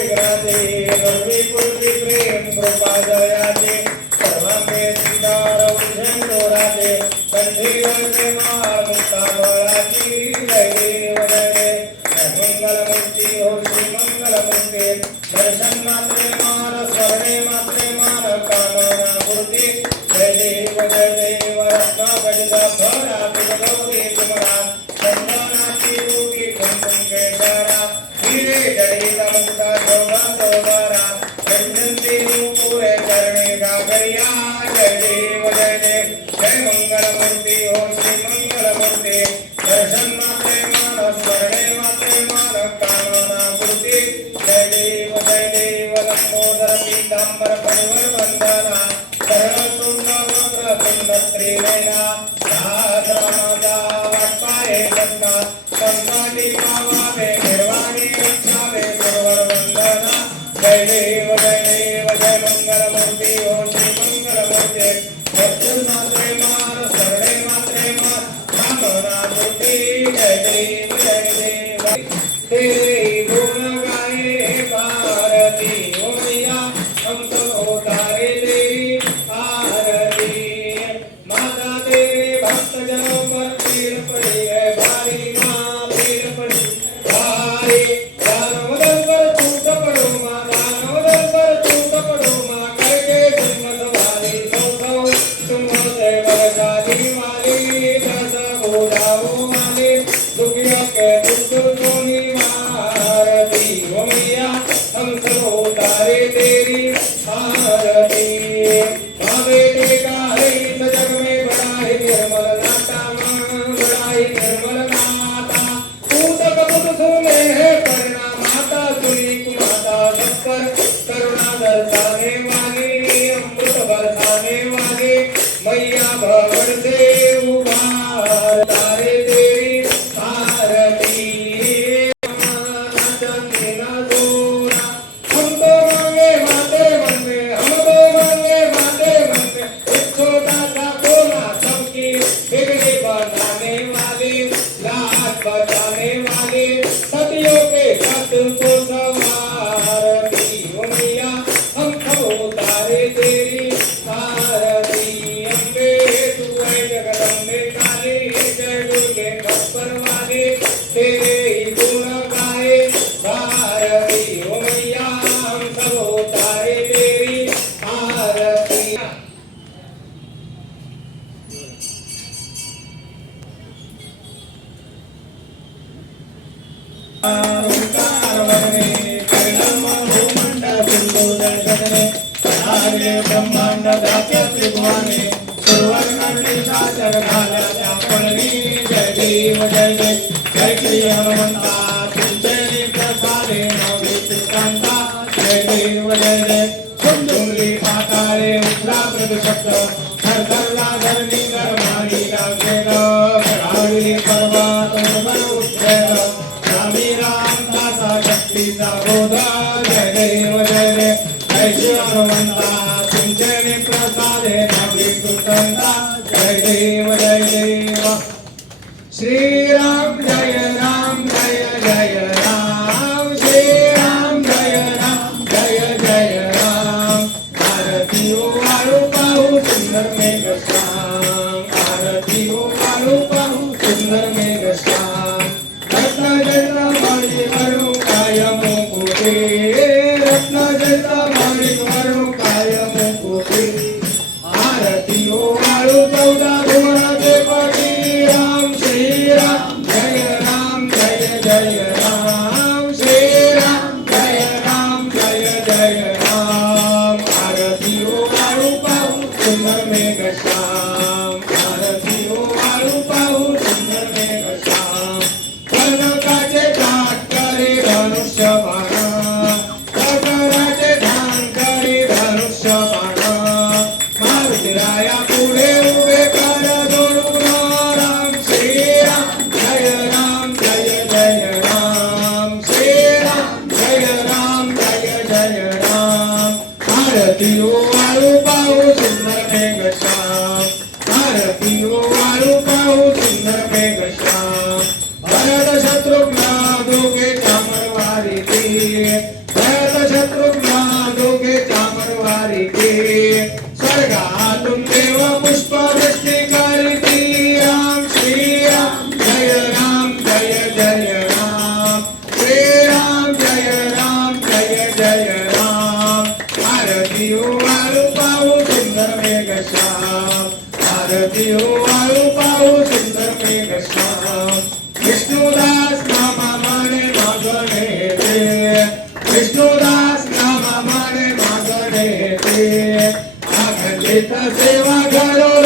विघ्नाते सर्वे पूर्वी प्रेम कृपा जयाते सर्वांगे सिद्धार उज्जैन कंठी वरते माळ मुक्ता बळाची जय देव जय मंगलमूर्ती हो श्री मंगलमूर्ती दर्शन मात्रे मान स्मरणे मात्रे मान कामना मूर्ती जय देव रत्न गजद भरा गौरी तुमरा चंदनाची रूपी कुंकुम केशरा हिरे जडित मुक्ता शोभा शोभारा चंदनती रूपुरे चरणे गागरिया जय देव जय मंगलमूर्ती हो श्री मंगलमूर्ती दर्शन मात्रे मान स्मरणे मात्रे मान कामना मूर्ती जय देव लंबोदर पीतांबर परिवर वंदना सरळ तुंड वक्र तुंड त्रिनयना राजा वाटपाये सत्ता संताटी पावावे निर्वाणी रक्षावे गुरुवर वंदना जय देव जय मंगलमूर्ती हो श्री मंगलमूर्ती दर्शन मात्रे मान स्मरणे मात्रे मान कामना मूर्ती जय देव तेरे गुण गाए भारती ओ मैया हम सब उतारे तेरी आरती माता तेरे भक्त जनों पर पीड़ पड़ी है भारी माँ पीड़ पड़ी भारी दानवदल पर टूट पड़ो माँ दानवदल पर टूट पड़ो माँ करके जन्म सवारी सौ तुम होते बरसाती वाली दस हो जाओ माली दुखिया के दुख सोनी आरती ओ मैया हम सब उतारे तेरी आरती माँ बेटे का है इस जग में बड़ा है निर्मल नाता बड़ा है निर्मल नाता पूत कबूत सुने है करना माता सुनी कुमाता सब पर करुणा दर्शाने वाली अमृत बरसाने वाली मैया भवन से उबार तारे तेरी आरती बचाने वाले सतियों के साथ को संवारती ओ मैया हम सब उतारे तेरी आरती अम्बे तू है जगदम्बे काली जय दुर्गे खप्पर वाली तेरे ही गुण गाए भारती ओ मैया हम सब उतारे तेरी आरती ब्रह्मांड दात्या त्रिभुवने सुवर्णमंडली सागर घाल्या पळवी जय देव जय श्री हनुमंता तुमचे प्रसादे नववी श्रीकांता जय देव जय कुंडुली पाताळे उठला प्रदशब्द थरथरला धरणी गरमारी लागेल घडाळी पर्वत उर्वर उठेल स्वामी रामदासा शक्तीचा बोध जय देव जय श्री हनुमंता तुमचे प्रसादे नवरी कृतंता जय देव श्री राम जय राम जय जय राम श्री राम जय राम जय जय राम आरती ओ वाळू पाहू सुंदर मेघ श्याम आरती ओ वाळू पाहू सुंदर मेघ श्याम रत्न जय माळी वरू काय मुकुटे रत्न जय माळी वरू काय मुकुटे आरती ओ वाळू चौदा गुणाचे पटी राम श्री राम जय जय राम श्री राम जय जय राम आरती ओ वाळू पाहू सुंदर मेघ श्याम आरती ओ वाळू पाहू सुंदर मेघ श्याम कनकाचे घाट करे धनुष्य बाणा कनकाचे धान करे धनुष्य बाणा मारुतीराया पुढे उभे कर जोडून राम श्री राम जय जय राम श्री राम जय राम आरती ओ वाळू पाहू सुंदर मेघ श्याम आरती ओ वाळू पाहू सुंदर मेघ श्याम भरत शत्रुघ्न दोघे चामरवारी भरत शत्रुघ्ना दोघे चामरवारी के स्वर्गातून देव पुष्पवृष्टी करीती राम श्रीराम जय राम जय जय राम श्रीराम जय राम जय जय राम आरती हो वाळू पाहू सुंदर मेघश्याम आरती हो वाळू पाहू सुंदर मेघश्याम विष्णुदास नामा माने मागणे ते विष्णुदास नामा माने मागणे ते आगंदित सेवा घरो